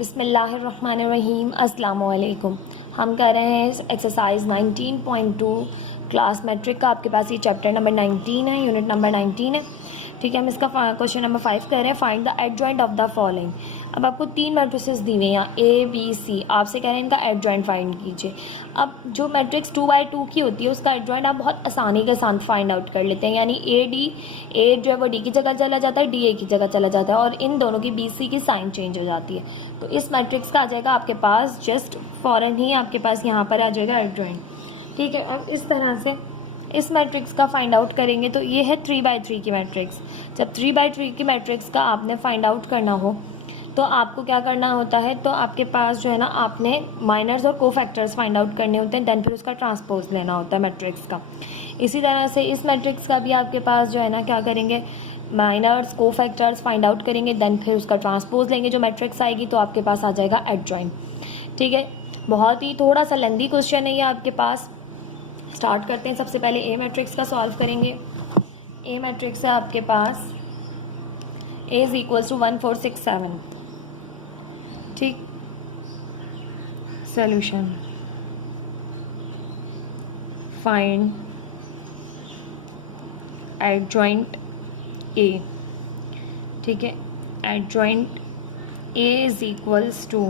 बिस्मिल्लाहिर्रहमानिर्रहीम अस्सलाम वालेकुम। हम कर रहे हैं एक्सरसाइज 19.2 क्लास मैट्रिक का। आपके पास ये चैप्टर नंबर 19 है, यूनिट नंबर 19 है। ठीक है, हम इसका क्वेश्चन नंबर 5 कर रहे हैं। Find the adjoint of the following. अब आपको 3 मैट्रिसेस दी हुई हैं यहाँ A B C। आपसे कह रहे हैं इनका एडजॉइंट फाइंड कीजिए। अब जो मैट्रिक्स 2x2 की होती है उसका एडजॉइंट आप बहुत आसानी के साथ फाइंड आउट कर लेते हैं। यानी A जो है वो D की जगह चला जाता है, D A की जगह चला जाता है और इन दोनों की BC की साइन चेंज हो जाती है। तो इस मैट्रिक्स का आ जाएगा आपके पास जस्ट फॉरन ही आपके पास यहाँ पर आ जाएगा एडजॉइंट। ठीक है, अब इस तरह से इस मैट्रिक्स का फाइंड आउट करेंगे तो ये है 3x3 की मैट्रिक्स। जब 3x3 की मैट्रिक्स का आपने फाइंड आउट करना हो तो आपको क्या करना होता है, तो आपके पास जो है ना आपने माइनर्स और कोफैक्टर्स फाइंड आउट करने होते हैं, देन फिर उसका ट्रांसपोज लेना होता है मैट्रिक्स का। इसी तरह से इस मैट्रिक्स का भी आपके पास जो है ना क्या करेंगे, माइनर्स कोफैक्टर्स फाइंड आउट करेंगे, देन फिर उसका ट्रांसपोज लेंगे जो मैट्रिक्स आएगी, तो आपके पास आ जाएगा एडजॉइंट। ठीक है, बहुत ही थोड़ा सा लेंदी क्वेश्चन है ये आपके पास। स्टार्ट करते हैं। सबसे पहले ए मैट्रिक्स का सॉल्व करेंगे। ए मैट्रिक्स है आपके पास A इज इक्वल्स टू 1 4 6 7। ठीक, सॉल्यूशन फाइंड एडजॉइंट A। ठीक है, adjoint A is equals to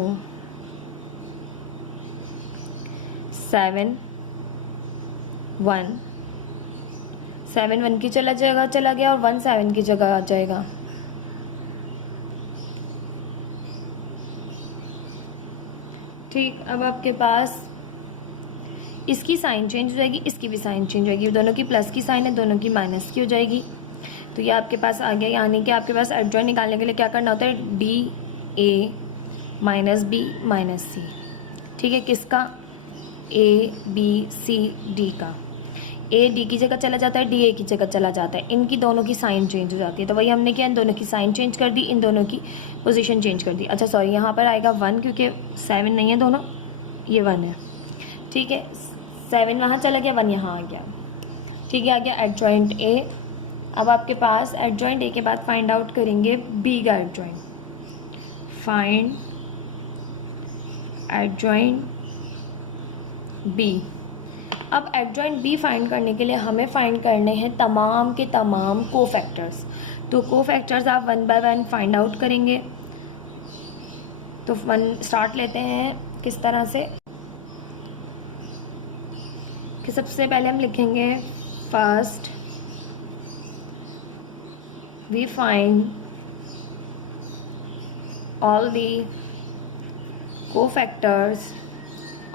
7 1 7 1 की चला गया और 1 7 की जगह आ जाएगा। ठीक, अब आपके पास इसकी साइन चेंज हो जाएगी, इसकी भी साइन चेंज हो जाएगी। दोनों की प्लस की साइन है, दोनों की माइनस की हो जाएगी। तो ये आपके पास आ गया। यानी कि आपके पास एडजॉइंट निकालने के लिए क्या करना होता है, DA minus B minus C। ठीक है, किसका, ABCD का। A D की जगह चला जाता है, D A की जगह चला जाता है, इनकी दोनों की साइन चेंज हो जाती है। तो वही हमने किया, इन दोनों की साइन चेंज कर दी, इन दोनों की पोजीशन चेंज कर दी। अच्छा सॉरी, यहाँ पर आएगा 1 क्योंकि 7 नहीं है दोनों, ये 1 है। ठीक है, 7 वहाँ चला गया, 1 यहाँ आ गया। ठीक है, आ गया एडजॉइंट A। अब आपके पास एडजॉइंट A के बाद फाइंड आउट करेंगे B का एडजॉइंट। Find adjoint B। अब एडजॉइंट B फाइंड करने के लिए हमें फाइंड करने हैं तमाम के तमाम कोफैक्टर्स। तो कोफैक्टर्स आप 1 बाय 1 फाइंड आउट करेंगे। तो 1 स्टार्ट लेते हैं किस तरह से कि सबसे पहले हम लिखेंगे first we find all the cofactors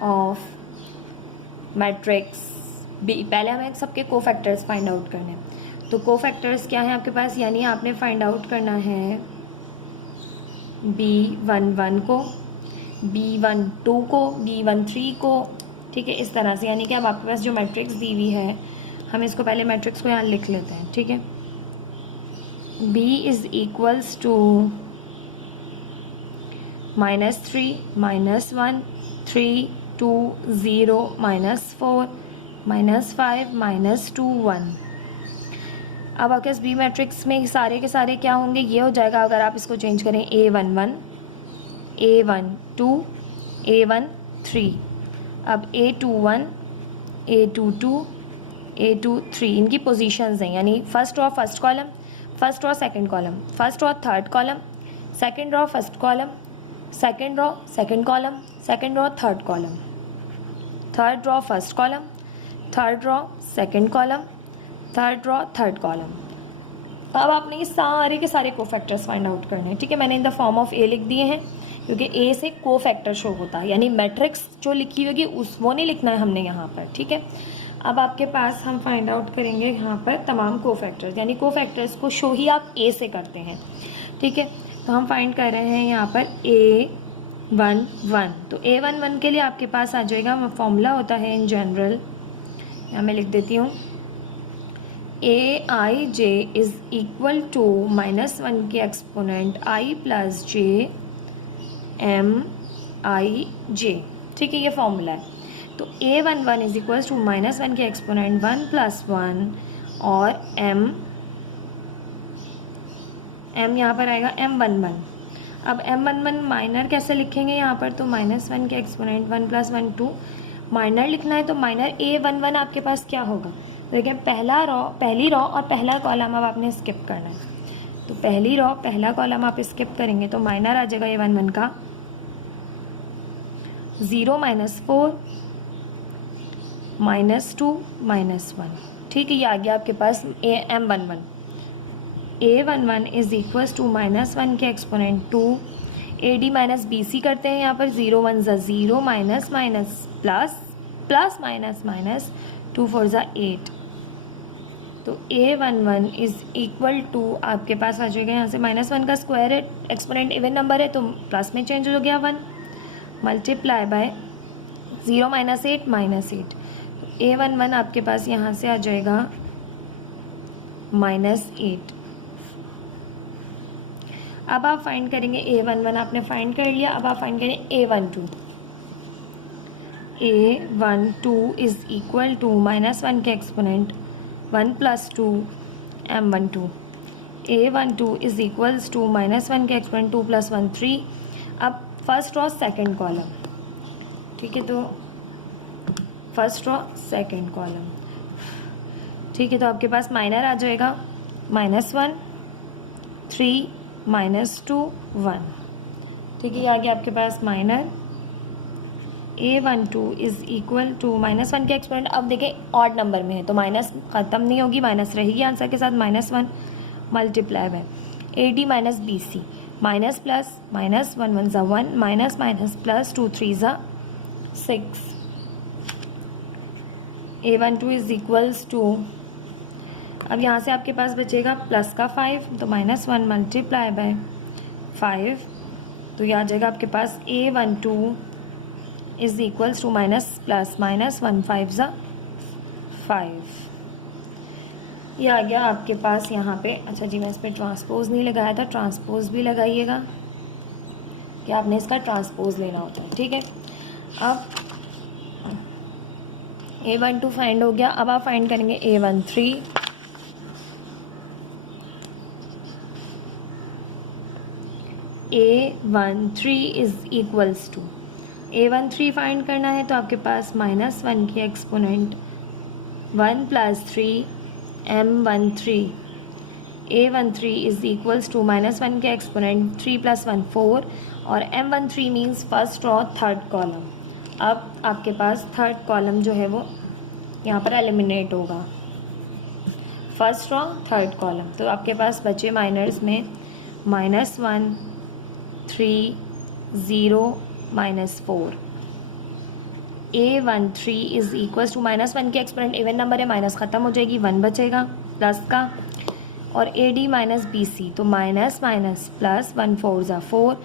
of matrix B। पहले हमें सबके कोफैक्टर्स फाइंड आउट करने हैं। तो कोफैक्टर्स क्या है आपके पास, यानी आपने फाइंड आउट करना है B11 को, B12 को, B13 को। ठीक है, इस तरह से। यानी कि अब आपके पास जो मैट्रिक्स दी हुई है, हम इसको पहले मैट्रिक्स को यहाँ लिख लेते हैं। ठीक है, B इज इक्वल्स टू -3 -1 3 2 0 -4 -5 -2 1। अब आपके पास बी मैट्रिक्स में सारे के सारे क्या होंगे, ये हो जाएगा अगर आप इसको चेंज करें A11 A12 A13। अब A21 A22 A23 इनकी पोजीशंस हैं। यानी first row first column, first row second column, first row third column, second row first column, second row second column, second row third column, third row first column, third row second column, third row third column. अब आपने ये सारे के सारे cofactors find out करने हैं। ठीक है, मैंने in the form of A लिख दिए हैं क्योंकि A से कोफैक्टर शो होता है, यानी मैट्रिक्स जो लिखी होगी उस वो नहीं लिखना है हमने यहाँ पर। ठीक है, अब आपके पास हम फाइंड आउट करेंगे यहाँ पर तमाम कोफैक्टर्स, यानी कोफैक्टर्स को शो ही आप A से करते हैं। ठीक है, तो हम फाइंड कर रहे हैं यहाँ पर A11। तो A11 के लिए आपके पास आ जाएगा, फॉर्मूला होता है इन जनरल, यहाँ मैं लिख देती हूँ, Aij इज इक्वल टू -1 के exponent I plus J MIJ। ठीक है, ये फॉर्मूला है। तो A11 इज इक्वल्स टू -1 के एक्सपोनेंट 1 + 1 और M यहाँ पर आएगा M11। अब m11 माइनर कैसे लिखेंगे यहाँ पर, तो -1 के एक्सपोनेंट 1 + 1 2 माइनर लिखना है, तो माइनर a11 आपके पास क्या होगा, देखिए पहली रो और पहला कॉलम अब आपने स्किप करना है, तो पहली रो पहला कॉलम आप स्किप करेंगे तो माइनर आ जाएगा a11 का 0 - 4 -2 -1, ठीक है। ये आ गया आपके पास m11 a11 is equals to -1 के एक्सपोनेंट 2 ad - bc करते हैं यहाँ पर 0 1 ज़ा 0 minus minus plus plus minus minus 2 4 ज़ा 8, तो a11 इज इक्वल टू आपके पास आ जाएगा यहाँ से -1 का स्क्वायर है, एक्सपोनेंट इवन नंबर है तो प्लस में चेंज हो गया 1 मल्टीप्लाई बाय 0 - 8 -8, a11 आपके पास यहाँ से आ जाएगा -8। अब आप फाइंड करेंगे a11 आपने फाइंड कर लिया, अब आप फाइंड करेंगे a12 इज इक्वल टू -1 के exponent 1 + 2 m12, a12 is equals to -1 के एक्सपोनेंट 2 + 1 3। अब फर्स्ट रो सेकंड कॉलम, ठीक है, तो फर्स्ट रो सेकंड कॉलम, ठीक है, तो आपके पास माइनर आ जाएगा -1 3 -2 1, ठीक है, ये आ गया आपके पास minor a12 is equal to -1 के एक्सपोनेंट। अब देखिए ऑड नंबर में है तो माइनस ख़त्म नहीं होगी, माइनस रहेगी आंसर के साथ -1 multiply bye ad - bc minus plus -1 1 ज़ा 1 माइनस माइनस प्लस 2 3 ज़ा 6, a12 इज इक्वल्स टू, अब यहाँ से आपके पास बचेगा प्लस का 5 तो -1 मल्टीप्लाई बाय 5, तो यह आ जाएगा आपके पास a12 is equals to minus plus -1 5 ज़ा 5, ये आ गया आपके पास यहाँ पे। अच्छा जी, मैं इस पर ट्रांसपोज नहीं लगाया था, ट्रांसपोज भी लगाइएगा कि आपने इसका ट्रांसपोज लेना होता है, ठीक है। अब a12 फाइंड हो गया, अब आप फाइंड करेंगे a13 is equals to, a13 find करना है तो आपके पास -1 के exponent 1 + 3 m13, a13 is equals to -1 के एक्सपोनेंट 3 + 1 4 और m13 means first row third column. अब आपके पास थर्ड कॉलम जो है वो यहाँ पर एलिमिनेट होगा, फर्स्ट रो थर्ड कॉलम, तो आपके पास बचे माइनर्स में -1 3 0 -4, a13 इज इक्वल्स टू -1 के एक्सपोनेंट इवन नंबर है, माइनस ख़त्म हो जाएगी 1 बचेगा प्लस का, और ad - bc तो माइनस माइनस प्लस 1 4 ज़ा 4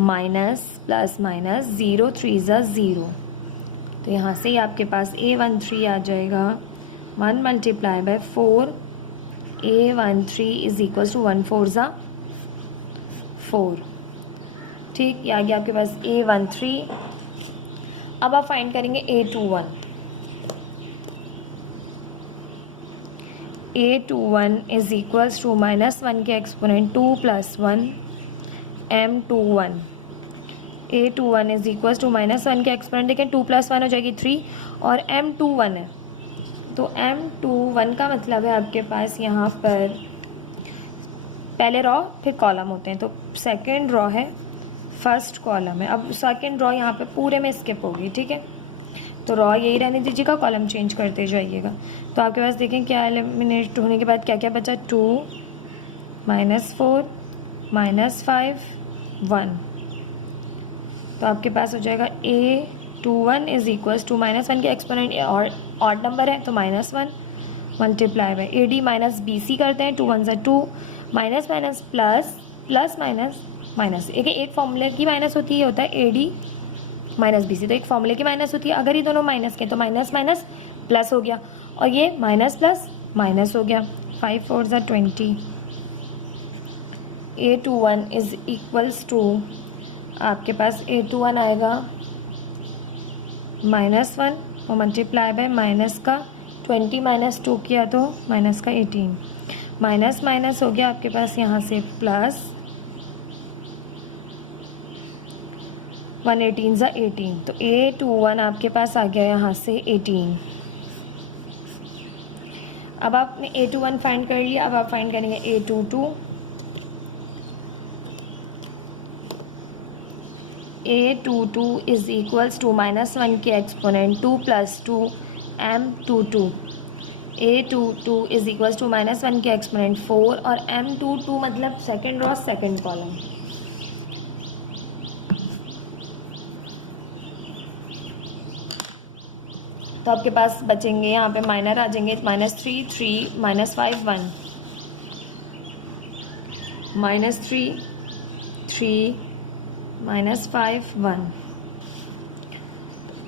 माइनस प्लस माइनस 0 3 ज़ा 0, तो यहाँ से आपके पास a13 आ जाएगा 1 multiply by 4, a13 is equals to 1 4 ज़ा 4, ठीक, ये आ गया आपके पास a13। अब आप फाइंड करेंगे a21 इज इक्वल्स टू -1 के exponent 2 + 1 m21, a21 is equals to -1 के एक्सपोनेंट, देखें 2 + 1 हो जाएगी 3 और m21 है, तो m21 का मतलब है आपके पास यहाँ पर पहले रो फिर कॉलम होते हैं, तो सेकेंड रो है फर्स्ट कॉलम है। अब सेकेंड रो यहाँ पे पूरे में स्किप होगी, ठीक है, तो रो यही रहने दीजिएगा, कॉलम चेंज करते जाइएगा। तो आपके पास देखें क्या एलिमिनेट होने के बाद क्या क्या बचा, 2 -4 -5 1, तो आपके पास हो जाएगा a21 इज इक्वल्स टू -1 के एक्सपोनेंट और ऑड नंबर है तो -1 मल्टीप्लाई बाय ad - bc करते हैं 2 1 ज़ा 2 minus minus plus plus minus minus, एक फॉर्मूले की माइनस होती है, होता है ad - bc, तो एक फॉर्मूले की माइनस होती है, अगर ये दोनों माइनस के तो माइनस माइनस प्लस हो गया और ये माइनस प्लस माइनस हो गया, 5 4 ज़ा 20, a21 इज इक्वल्स टू आपके पास a21 आएगा -1 और मल्टीप्लाई बाय माइनस का 20 - 2 किया तो माइनस का 18, माइनस माइनस हो गया आपके पास यहाँ से प्लस 1 18 ज़ा 18, तो A21 आपके पास आ गया यहाँ से 18। अब आपने A21 फाइंड कर लिया, अब आप फाइंड करेंगे A22। A22 is equals to -1 के exponent 2 + 2 M22। A22 is equals to -1 के एक्सपोनेंट 4 और M22 मतलब सेकेंड रो सेकेंड कॉलम। तो आपके पास बचेंगे यहाँ पे माइनर आ जाएंगे -3 3 -5 1 -3 3 -5 1।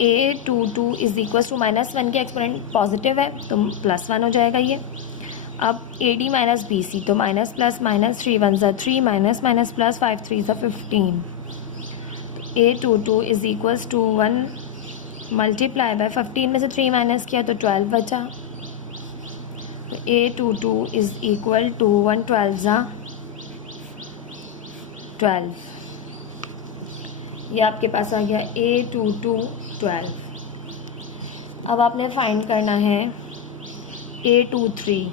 A22 इज़ इक्वल्स टू -1 के एक्सपोनेंट पॉजिटिव है तो +1 हो जाएगा ये। अब AD - BC तो माइनस प्लस -3 1 ज़ा 3 माइनस प्लस 5 3 ज़ा 15। A22 is equals to 1 multiply by 15 में से 3 माइनस किया तो 12 बचा। तो A22 इज़ इक्वल टू 1 12 ज़ा 12। ये आपके पास आ गया A22 12। अब आपने फाइंड करना है A23।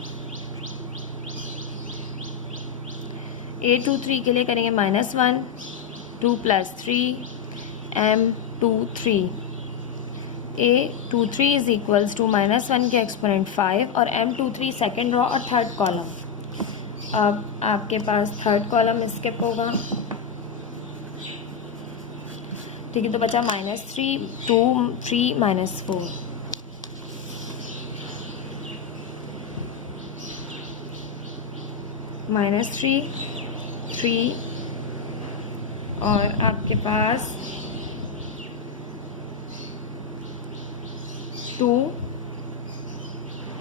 A23 के लिए करेंगे -1 2 + 3 M23। A23 is equals to -1 के एक्सपोनेंट 5 और M23 सेकेंड रो और थर्ड कॉलम। अब आपके पास थर्ड कॉलम स्किप होगा, ठीक है। तो बचा -3 2 3 -4। -3 3 और आपके पास 2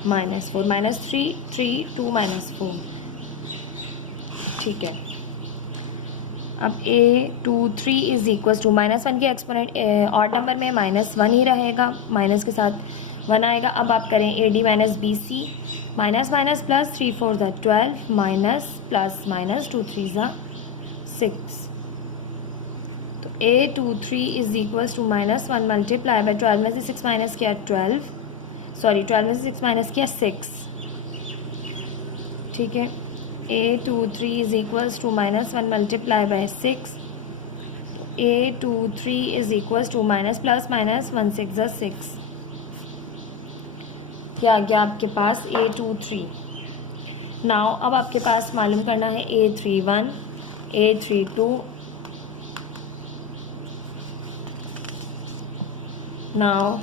-4 -3 3 2 -4, ठीक है। अब A23 इज़ इक्वल टू -1 के एक्सपोनेंट ऑड नंबर में -1 ही रहेगा, माइनस के साथ 1 आएगा। अब आप करें AD - BC माइनस प्लस 3 4 ज़ा 12 माइनस प्लस माइनस 2 3 ज़ा 6। तो A23 is equals to -1 multiply by 12 में से 6 माइनस किया 12 में से 6 माइनस किया 6, ठीक है। A23 is equals to -1 multiply by 6। A23 is equals to minus plus minus 1 6 ज़ा 6। क्या आ गया आपके पास A23। नाउ अब आपके पास मालूम करना है A31 A32। Now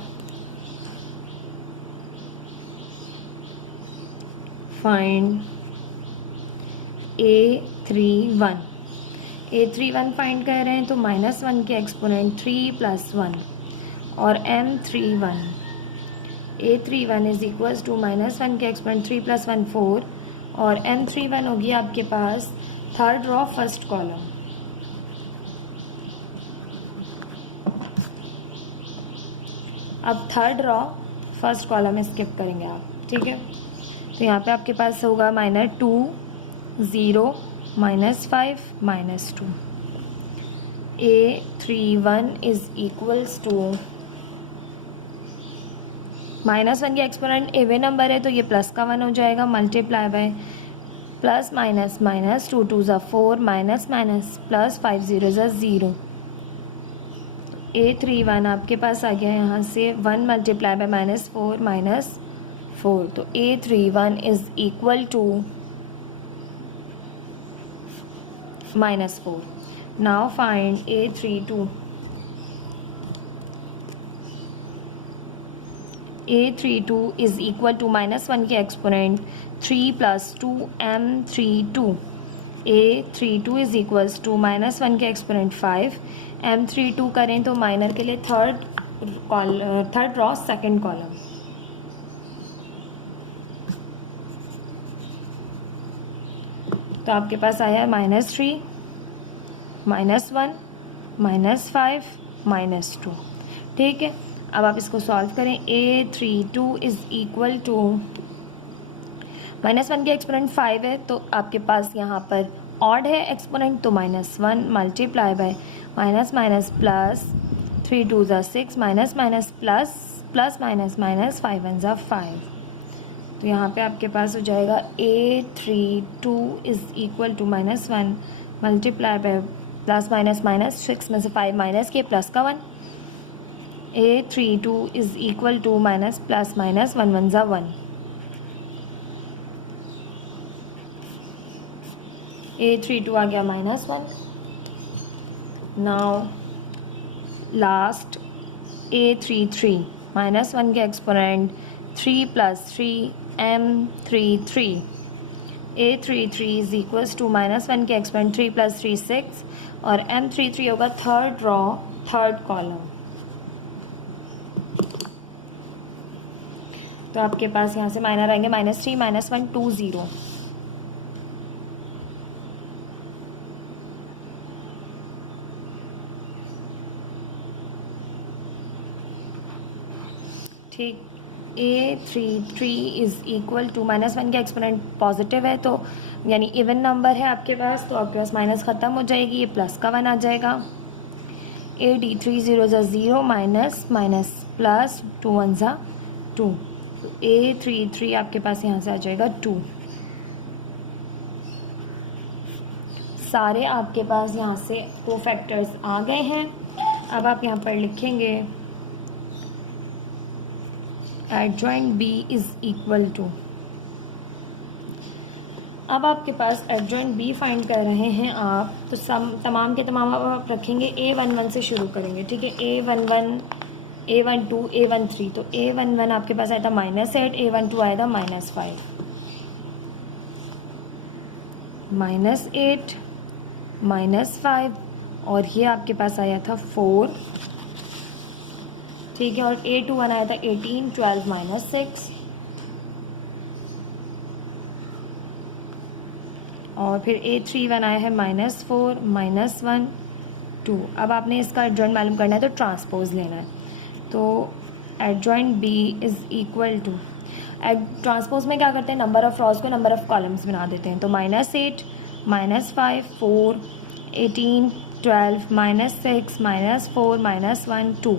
find A31। A31 find कर रहे हैं तो -1 के एक्सपोनेंट 3 + 1 और M31। A31 is equals to -1 के एक्सपोनेंट 3 + 1 4 और M31 होगी आपके पास थर्ड रो फर्स्ट कॉलम। अब थर्ड रो फर्स्ट कॉलम में स्किप करेंगे आप, ठीक है। तो यहाँ पे आपके पास होगा -2 0 -5 -2। A31 इज़ इक्वल्स टू -1 के एक्सपोनेंट इवन नंबर है तो ये प्लस का 1 हो जाएगा, multiply by plus minus minus 2 2 ज़ा 4 माइनस माइनस प्लस 5 0 ज़ा 0। A31 आपके पास आ गया यहाँ से 1 मल्टीप्लाई बाय -4 -4। तो A31 is equal to -4। Now find A32। A32 is equal to -1 के exponent 3 + 2 M32। A32 is equals to -1 के एक्सपोनेंट 5 M32 करें तो माइनर के लिए थर्ड रो सेकंड कॉलम। तो आपके पास आया -3 -1 -5 -2, ठीक है। अब आप इसको सॉल्व करें। A32 इज़ इक्वल टू -1 के एक्सपोनेंट 5 है तो आपके पास यहाँ पर ऑड है एक्सपोनेंट तो -1 multiply bye minus minus plus, 3 2 ज़ा 6, minus minus plus, plus minus minus, 5 1 ज़ा 5। तो यहाँ पे आपके पास हो जाएगा A32 is equal to -1 multiply by plus minus minus, 6 में से 5 माइनस के प्लस का 1। A32 is equal to minus plus minus 1 1 ज़ा 1। A32 आ गया -1। नाउ लास्ट A33 -1 के exponent 3 + 3 M33। A33 is equals to -1 के एक्सपोनेंट 3 + 3 6 और M33 होगा थर्ड रो थर्ड कॉलम। तो आपके पास यहाँ से माइनर आएंगे -3 -1 2 0। ठीक, A33 इज़ इक्वल टू -1 का एक्सपोनेंट पॉजिटिव है तो यानी इवन नंबर है आपके पास, तो आपके पास माइनस ख़त्म हो जाएगी, ये प्लस का 1 आ जाएगा। AD3 0 ज़ा 0 माइनस माइनस प्लस 2 1 ज़ा 2। तो A33 आपके पास यहाँ से आ जाएगा 2। सारे आपके पास यहाँ से कोफैक्टर्स आ गए हैं। अब आप यहाँ पर लिखेंगे adjoint B is equal to, अब आपके पास एडजॉइंट B फाइंड कर रहे हैं आप, तो तमाम के तमाम अब आप रखेंगे A11 से शुरू करेंगे, ठीक है। A11 A12 A13, तो A11 आपके पास आया था -8, A12 आया था -5, -8 -5 और ये आपके पास आया था 4, ठीक है। और A21 आया था 18 12 -6 और फिर A31 आया है -4 -1 2। अब आपने इसका एडजॉइंट मालूम करना है तो ट्रांसपोज लेना है। तो adjoint B is equal to, transpose में क्या करते हैं, नंबर ऑफ़ रॉज को नंबर ऑफ़ कॉलम्स बना देते हैं। तो -8 -5 4 18 12 -6 -4 -1 2,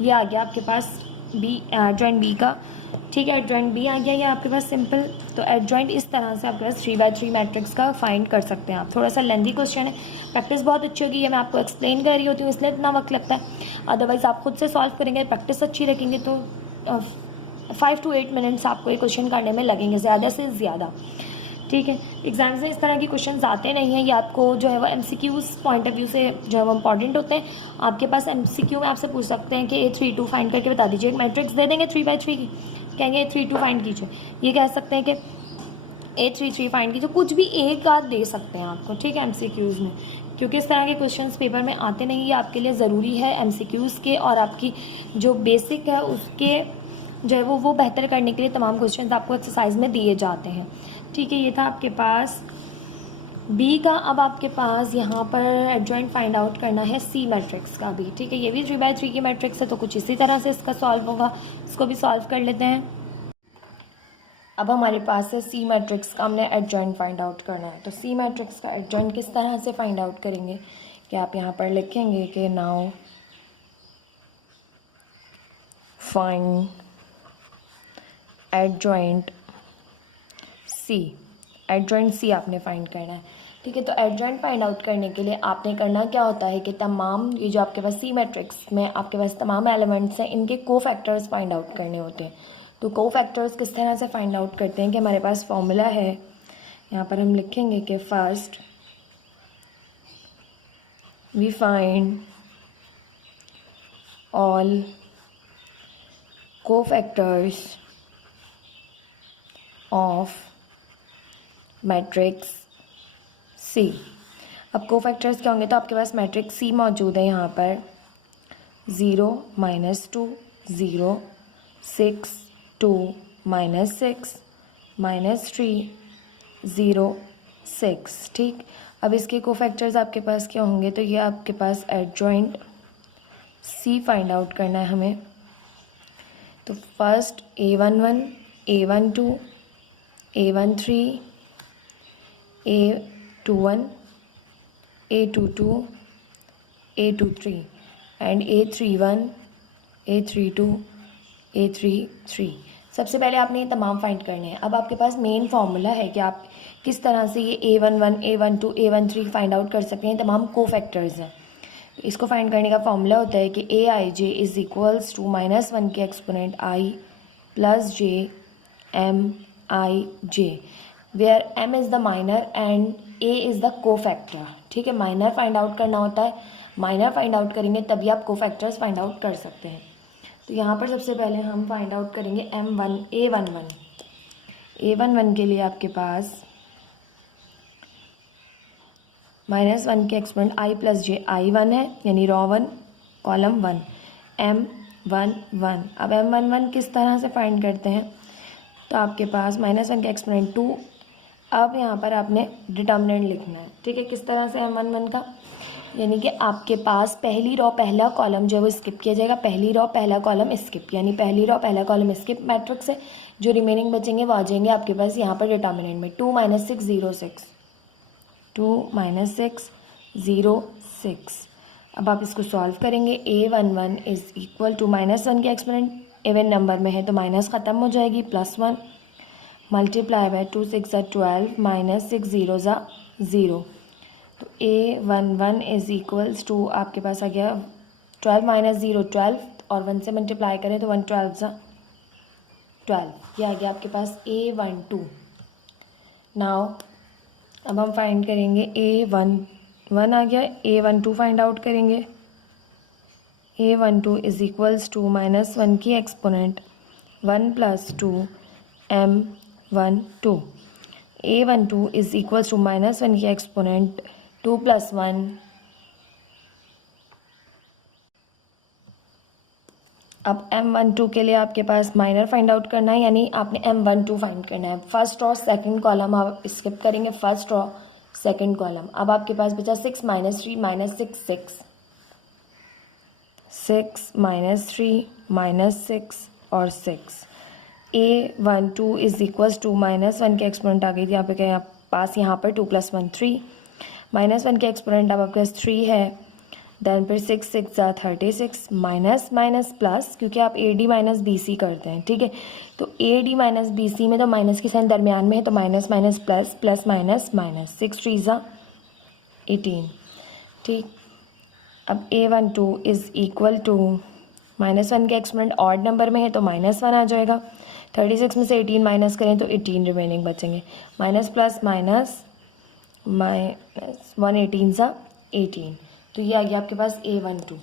ये आ गया आपके पास B एडजॉइंट B का, ठीक है। एडजॉइंट B आ गया ये आपके पास सिंपल। तो एडजॉइंट इस तरह से आपके पास 3x3 मैट्रिक्स का फाइंड कर सकते हैं आप। थोड़ा सा लेंथी क्वेश्चन है, प्रैक्टिस बहुत अच्छी होगी, ये मैं आपको एक्सप्लेन कर रही होती हूँ इसलिए इतना वक्त लगता है। अदरवाइज़ आप खुद से सॉल्व करेंगे, प्रैक्टिस अच्छी रखेंगे तो 5 to 8 मिनट्स आपको ये क्वेश्चन करने में लगेंगे, ज़्यादा से ज़्यादा, ठीक है। एग्जाम्स में इस तरह के क्वेश्चंस आते नहीं हैं, ये आपको जो है वो MCQs पॉइंट ऑफ व्यू से जो है वो इंपॉर्टेंट होते हैं। आपके पास MCQ में आपसे पूछ सकते हैं कि A32 फाइंड करके बता दीजिए, एक मैट्रिक्स दे देंगे 3x3 की, कहेंगे A32 फाइंड कीजिए। ये कह सकते हैं कि A33 फाइंड कीजिए, कुछ भी एक आध दे सकते हैं आपको, ठीक है, MCQs में। क्योंकि इस तरह के क्वेश्चंस पेपर में आते नहीं, ये आपके लिए ज़रूरी है MCQs के, और आपकी जो बेसिक है उसके जो है वो बेहतर करने के लिए तमाम क्वेश्चंस आपको एक्सरसाइज में दिए जाते हैं, ठीक है। ये था आपके पास B का। अब आपके पास यहाँ पर एडजॉइंट फाइंड आउट करना है C मैट्रिक्स का भी, ठीक है। ये भी 3x3 की मैट्रिक्स है तो कुछ इसी तरह से इसका सॉल्व होगा, इसको भी सॉल्व कर लेते हैं। अब हमारे पास है C मैट्रिक्स का, हमने एडजॉइंट फाइंड आउट करना है। तो C मैट्रिक्स का एडजॉइंट किस तरह से फाइंड आउट करेंगे कि आप यहाँ पर लिखेंगे कि now find adjoint C, adjoint C आपने फाइंड करना है, ठीक है। तो एडजॉइंट फाइंड आउट करने के लिए आपने करना क्या होता है कि तमाम ये जो आपके पास C मैट्रिक्स में आपके पास तमाम एलिमेंट्स हैं, इनके कोफैक्टर्स फाइंड आउट करने होते हैं। तो कोफैक्टर्स किस तरह से फाइंड आउट करते हैं कि हमारे पास फॉर्मूला है, यहाँ पर हम लिखेंगे कि first we find all cofactors of matrix C। अब कोफैक्टर्स क्या होंगे, तो आपके पास मैट्रिक्स C मौजूद है यहाँ पर 0 -2 0 6 2 -6 -3 0 6, ठीक। अब इसके कोफैक्टर्स आपके पास क्या होंगे, तो ये आपके पास एडजॉइंट C फाइंड आउट करना है हमें। तो first A11 A12 A13 A21 A22 A23 and A31, A32, A33। सबसे पहले आपने ये तमाम फाइंड करने हैं। अब आपके पास मेन फार्मूला है कि आप किस तरह से ये A11, A12, A13 find out कर सकते हैं। तमाम को फैक्टर्स हैं। इसको फाइंड करने का फार्मूला होता है कि AIJ इज़ इक्वल्स टू -1 के exponent I plus J MIJ, where M is the minor and A is the cofactor. ठीक है, माइनर फाइंड आउट करना होता है, माइनर फाइंड आउट करेंगे तभी आप को फैक्टर्स फाइंड आउट कर सकते हैं। तो यहाँ पर सबसे पहले हम फाइंड आउट करेंगे A11 के लिए आपके पास -1 के exponent I plus J I1 है, यानी रॉ 1 कॉलम 1 M11। अब M11 किस तरह से फाइंड करते हैं, तो आपके पास -1 के एक्सपोनेंट 2। अब यहाँ पर आपने डिटर्मिनेंट लिखना है। ठीक है, किस तरह से M11 का, यानी कि आपके पास पहली रो पहला कॉलम जो है वो स्किप किया जाएगा। पहली रो पहला कॉलम स्किप, यानी पहली रो पहला कॉलम स्किप मैट्रिक्स है। जो रिमेनिंग बचेंगे वो आ जाएंगे आपके पास यहाँ पर डिटर्मिनेंट में 2 - 6 0 6, 2 - 6 0 6। अब आप इसको सॉल्व करेंगे। A11 इज़ इक्वल टू -1 के एक्सपोनेंट इवन नंबर में है तो माइनस ख़त्म हो जाएगी, +1 मल्टीप्लाई बाय 2 6 12 -6 0 0। तो A11 इज़ इक्वल्स टू आपके पास आ गया 12 - 0 12, और 1 से मल्टीप्लाई करें तो 1 12 12। ये आ गया आपके पास A12। नाउ अब हम फाइंड करेंगे A11 आ गया, A12 फाइंड आउट करेंगे। A12 इज़ इक्वल्स टू -1 की exponent 1 + 2 M12। A12 is equals to -1 की एक्सपोनेंट 2 + 1 अब M12 के लिए आपके पास माइनर फाइंड आउट करना है, यानी आपने M12 फाइंड करना है। फर्स्ट रो सेकंड कॉलम आप स्किप करेंगे, फर्स्ट रो सेकंड कॉलम। अब आपके पास बचा 6 - 3 - 6 6 6 - 3 - 6 और 6। A12 इज़ इक्वल्स टू -1 के एक्सपोनेंट आ गई थी यहाँ पे, क्या पास यहाँ पर 2 + 1 3, -1 के एक्सपोनेंट अब आपके पास 3 है, देन फिर 6 6 36 माइनस माइनस प्लस, क्योंकि आप AD - BC करते हैं। ठीक है, तो AD - BC में तो माइनस की साइन दरमियान में है, तो minus minus plus, plus minus minus, 6 3 18। ठीक, अब A12 इज़ इक्वल टू -1 के एक्सपोनेंट ऑड नंबर में है तो -1 आ जाएगा। 36 में से 18 माइनस करें तो 18 रिमेनिंग बचेंगे, माइनस प्लस माइनस माइनस 1 18 18। तो ये आ गया आपके पास A12।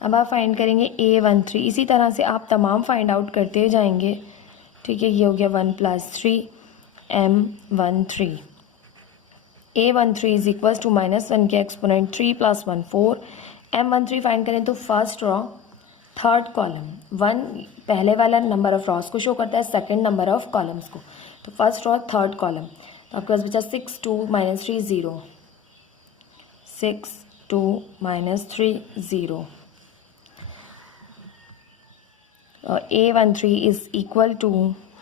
अब आप फाइंड करेंगे A13। इसी तरह से आप तमाम फाइंड आउट करते जाएंगे। ठीक है, ये हो गया 1 + 3 M13। A13 is equals to -1 के एक्सपोनेंट 3 + 1 4। M13 फाइंड करें तो फर्स्ट रो थर्ड कॉलम 1 पहले वाला नंबर ऑफ रॉस को शो करता है, सेकंड नंबर ऑफ कॉलम्स को। तो फर्स्ट रो थर्ड कॉलम, तो आपके पास बचा 6 2 - 3 0, 6 2 - 3 0। और A13 इज़ इक्वल टू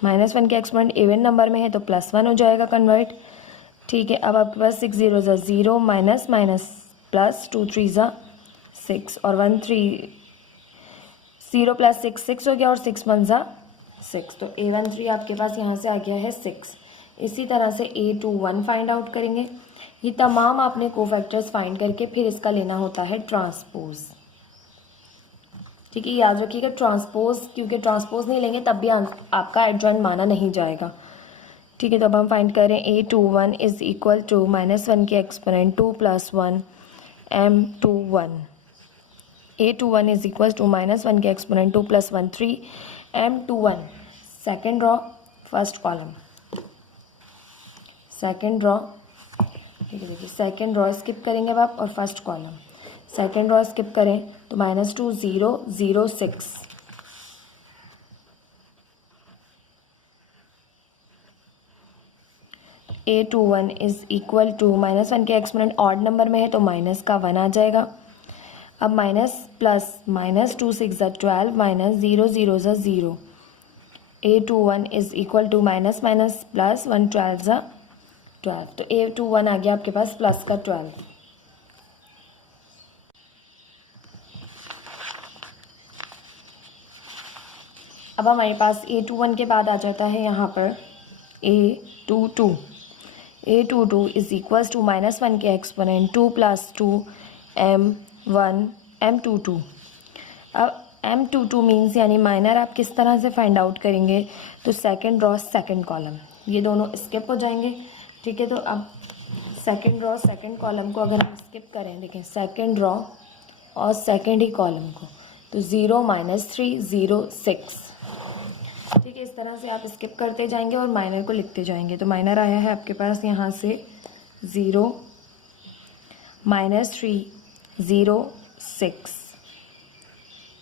-1 के एक्सपोनेंट इवन नंबर में है तो +1 हो जाएगा कन्वर्ट। ठीक है, अब आपके पास 6 0 0 माइनस माइनस प्लस 2 3 6 और 1 3 0 + 6 6 हो गया और 6 1 6। तो A13 आपके पास यहाँ से आ गया है 6। इसी तरह से A21 फाइंड आउट करेंगे। ये तमाम आपने कोफैक्टर्स फाइंड करके फिर इसका लेना होता है ट्रांसपोज। ठीक है, याद रखिएगा ट्रांसपोज, क्योंकि ट्रांसपोज नहीं लेंगे तब भी आपका एडजॉइंट माना नहीं जाएगा। ठीक है, तो अब हम फाइंड करें A21 इज़ इक्वल टू -1 के exponent 2 + 1 M21। A21 is equal to -1 के exponent 2 + 1 3 M21। Second row first column, second row, ठीक है, देखिए सेकेंड रो स्किप करेंगे अब आप, और first column second row skip करें तो -2 0 0 6। A21 इज़ इक्वल टू -1 के एक्सपोनेंट ऑड नंबर में है तो माइनस का 1 आ जाएगा। अब minus plus -2 6 12 -0 0 0। A21 is equal to minus minus plus 1 12 12। तो A21 आ गया आपके पास प्लस का 12। अब हमारे पास A21 के बाद आ जाता है यहाँ पर A22 इज़ इक्वल्स टू -1 के एक्सपोनेंट 2 + 2 M1 M22। अब M22 मीन्स यानी माइनर आप किस तरह से फाइंड आउट करेंगे, तो सेकंड रॉ सेकंड कॉलम ये दोनों स्किप हो जाएंगे। ठीक है, तो अब सेकंड रॉ सेकंड कॉलम को अगर हम स्किप करें, देखें सेकंड रॉ और सेकंड ही कॉलम को, तो 0 - 3 0 6। ठीक है, इस तरह से आप स्किप करते जाएंगे और माइनर को लिखते जाएंगे। तो माइनर आया है आपके पास यहाँ से 0 - 3 0 6।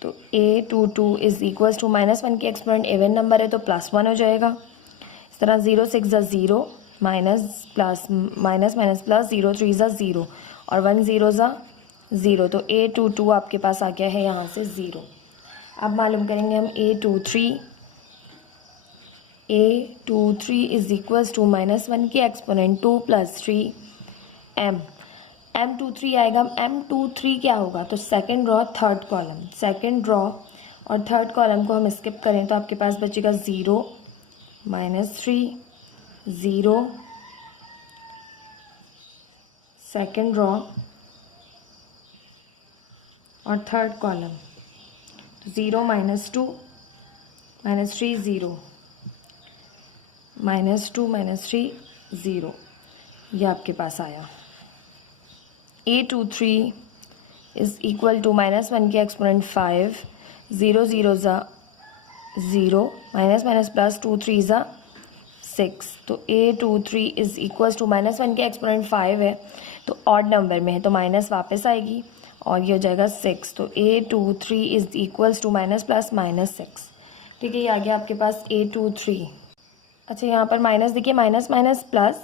तो A22 इज़ इक्वल्स टू -1 के एक्सपोनेंट इवन नंबर है तो +1 हो जाएगा। इस तरह 0 6 ज़ा 0 minus plus minus minus plus 0 3 ज़ा 0 और 1 0 ज़ा 0। तो A22 आपके पास आ गया है यहाँ से 0। अब मालूम करेंगे हम A23 इज़ इक्वल्स टू -1 के एक्सपोनेंट 2 + 3 M23 आएगा। M23 क्या होगा, तो second raw third column, second raw और थर्ड कॉलम को हम स्किप करें तो आपके पास बचेगा 0 -3 0 सेकंड रॉ और थर्ड कॉलम, तो 0 - 2 -3 0 -2 -3 0, ये आपके पास आया। A23 इज़ इक्वल टू -1 के एक्सपोनेंट 5 0 0 ज़ा 0 माइनस माइनस प्लस 2 3 ज़ा 6। तो A23 इज़ इक्वल टू -1 के एक्सपोनेंट 5 है तो ऑड नंबर में है तो माइनस वापस आएगी और ये हो जाएगा 6। तो A23 इज़ इक्वल टू -+-6। ठीक है, ये आ गया आपके पास A23। अच्छा, यहाँ पर माइनस देखिए, माइनस माइनस प्लस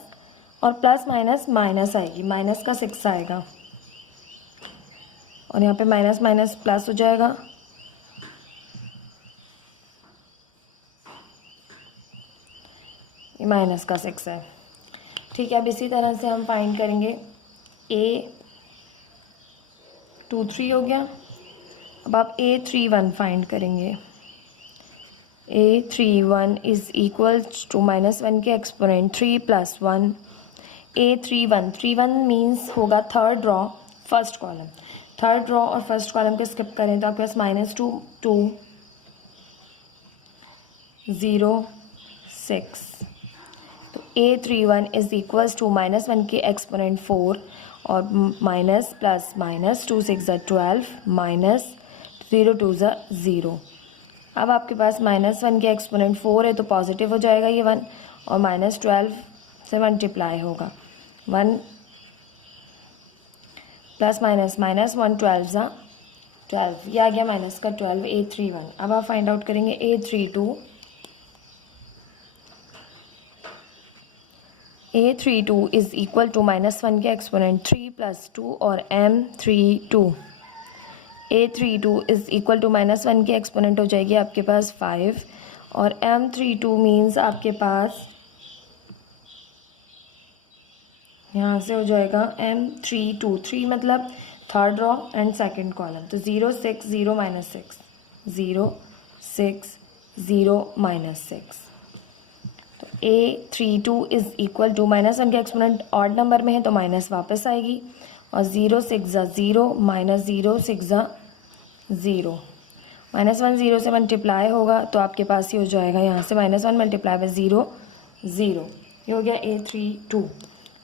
और प्लस माइनस माइनस आएगी, माइनस का 6 आएगा और यहाँ पे माइनस माइनस प्लस हो जाएगा। ये माइनस का 6 है। ठीक है, अब इसी तरह से हम फाइंड करेंगे A23 हो गया। अब आप A31 फाइंड करेंगे। A31 इज़ इक्वल टू -1 के एक्सपोनेंट 3 + 1। A31 मीन्स होगा third raw first column, third raw और फर्स्ट कॉलम को स्किप करें तो आपके पास -2 2 0 6। तो A31 इज़ इक्वल्स टू -1 के एक्सपोनेंट 4 और माइनस प्लस माइनस 2 6 ज़ा 12 माइनस 0 2 ज़ा 0। अब आपके पास -1 के एक्सपोनेंट 4 है तो पॉजिटिव हो जाएगा ये 1 और -12 से मल्टीप्लाई होगा 1 प्लस माइनस माइनस 1 12 ज़ा 12, ये आ गया माइनस का 12 A31। अब आप फाइंड आउट करेंगे A32 इज़ इक्वल टू -1 के एक्सपोनेंट 3 + 2 और M32। A32 is equal to -1 के एक्सपोनेंट हो जाएगी आपके पास 5 और M32 मीन्स आपके पास यहाँ से हो जाएगा M32, 3 मतलब third raw and second column, तो 0 6 0 -6 0 6 0 -6। तो A32 इज़ इक्वल टू -1 के एक्सपोनेंट ऑड नंबर में है तो माइनस वापस आएगी और 0 6 ज़ा 0 -0 6 ज़ा 0, -1 0 से मल्टीप्लाई होगा तो आपके पास ये हो जाएगा यहाँ से -1 मल्टीप्लाई बाय 0 0, ये हो गया A32।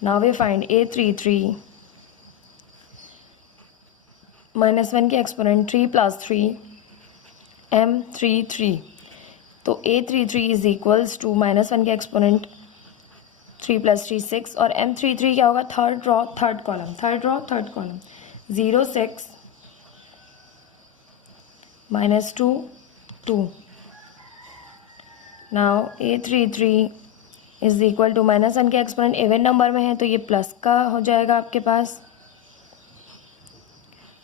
Now we find A33 -1 के एक्सपोनेंट 3 + 3 M33। तो A33 इज़ इक्वल्स टू -1 के एक्सपोनेंट 3 + 3 6 और M33 क्या होगा, third row third column, third row third column, 0 6 -2 2। Now A33 is equal to -1 के एक्सपोनेंट इवन नंबर में है तो ये प्लस का हो जाएगा आपके पास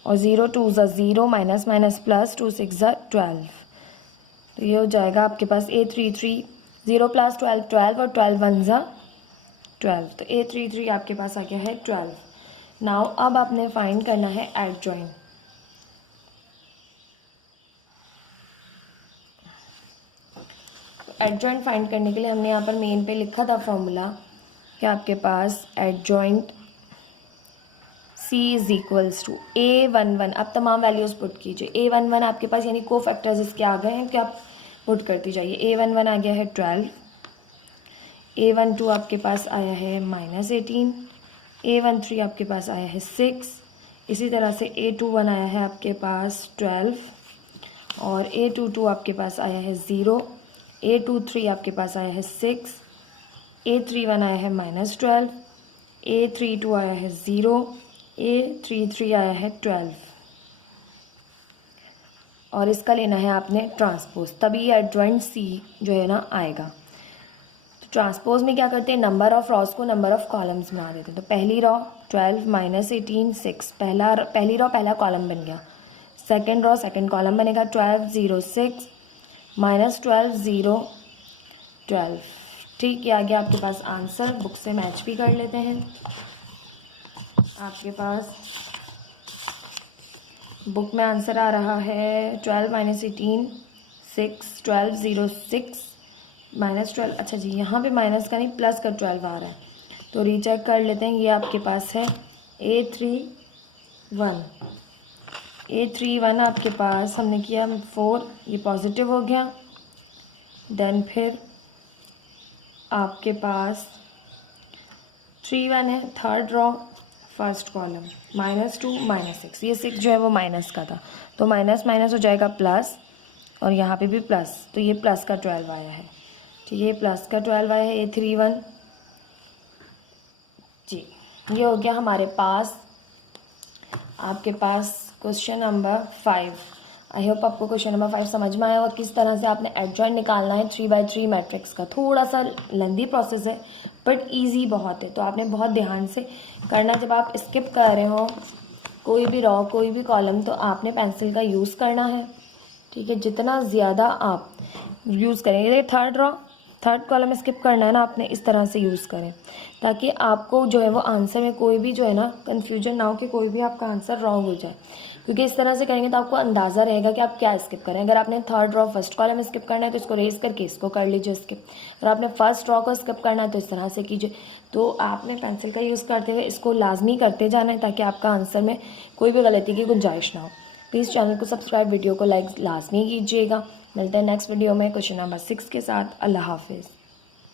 और 0 2 ज़ा 0 माइनस माइनस प्लस 2 6 ज़ा 12, तो ये हो जाएगा आपके पास A33 0 + 12 12 और 12 1 ज़ा 12, तो A33 आपके पास आ गया है 12। नाउ अब आपने फाइंड करना है एडजॉइंट फाइंड करने के लिए हमने यहाँ पर मेन पे लिखा था फॉर्मूला कि आपके पास adjoint C is equals to A11। अब तमाम वैल्यूज़ पुट कीजिए। A11 आपके पास यानी को फैक्टर्स इसके आ गए हैं कि आप पुट करती जाइए। A11 आ गया है 12, A12 आपके पास आया है -18, A13 आपके पास आया है 6, इसी तरह से A21 आया है आपके पास 12 और A22 आपके पास आया है 0, A23 आपके पास आया है 6, A31 आया है -12, A32 आया है 0, A33 आया है 12 और इसका लेना है आपने ट्रांसपोज, तभी ये एडजॉइंट C जो है ना आएगा। तो ट्रांसपोज में क्या करते हैं, नंबर ऑफ रॉस को नंबर ऑफ कॉलम्स बना देते हैं। तो पहली रॉ 12 -18 6, पहली रॉ पहला कॉलम बन गया। सेकेंड रॉ सेकेंड कॉलम बनेगा 12 0 6 -12 0 12। ठीक, ये आ गया आपके पास आंसर। बुक से मैच भी कर लेते हैं। आपके पास बुक में आंसर आ रहा है 12 -18 6 12 0 6 -12। अच्छा जी, यहाँ पे माइनस का नहीं प्लस का 12 आ रहा है, तो रीचेक कर लेते हैं। ये आपके पास है A31 आपके पास हमने किया 4, ये पॉजिटिव हो गया। देन फिर आपके पास 31 है, थर्ड रॉ फर्स्ट कॉलम -2 -6, ये 6 जो है वो माइनस का था, तो माइनस माइनस हो जाएगा प्लस और यहाँ पे भी प्लस, तो ये प्लस का 12 आया है। ठीक है, ये प्लस का 12 आया है A31 जी। ये हो गया हमारे पास आपके पास क्वेश्चन नंबर 5। आई होप आपको क्वेश्चन नंबर 5 समझ में आया होगा किस तरह से आपने एडजॉइंट निकालना है 3x3 मैट्रिक्स का। थोड़ा सा लेंदी प्रोसेस है बट इजी बहुत है, तो आपने बहुत ध्यान से करना। जब आप स्किप कर रहे हो कोई भी रॉ कोई भी कॉलम, तो आपने पेंसिल का यूज़ करना है। ठीक है, जितना ज़्यादा आप यूज़ करेंगे, थर्ड कॉलम स्किप करना है ना, आपने इस तरह से यूज़ करें ताकि आपको जो है वो आंसर में कोई भी जो है ना कन्फ्यूजन ना हो कि कोई भी आपका आंसर रॉन्ग हो जाए, क्योंकि इस तरह से करेंगे तो आपको अंदाज़ा रहेगा कि आप क्या स्किप करें। अगर आपने third raw first column skip करना है तो इसको रेस करके इसको कर लीजिए स्किप। अगर आपने फर्स्ट रॉ को स्किप करना है तो इस तरह से कीजिए। तो आपने पेंसिल का यूज़ करते हुए इसको लाजमी करते जाना है ताकि आपका आंसर में कोई भी गलती की गुंजाइश ना हो। प्लीज़ चैनल को सब्सक्राइब, वीडियो को लाइक लाजमी कीजिएगा। मिलते हैं नेक्स्ट वीडियो में क्वेश्चन नंबर 6 के साथ। अल्लाह हाफिज़।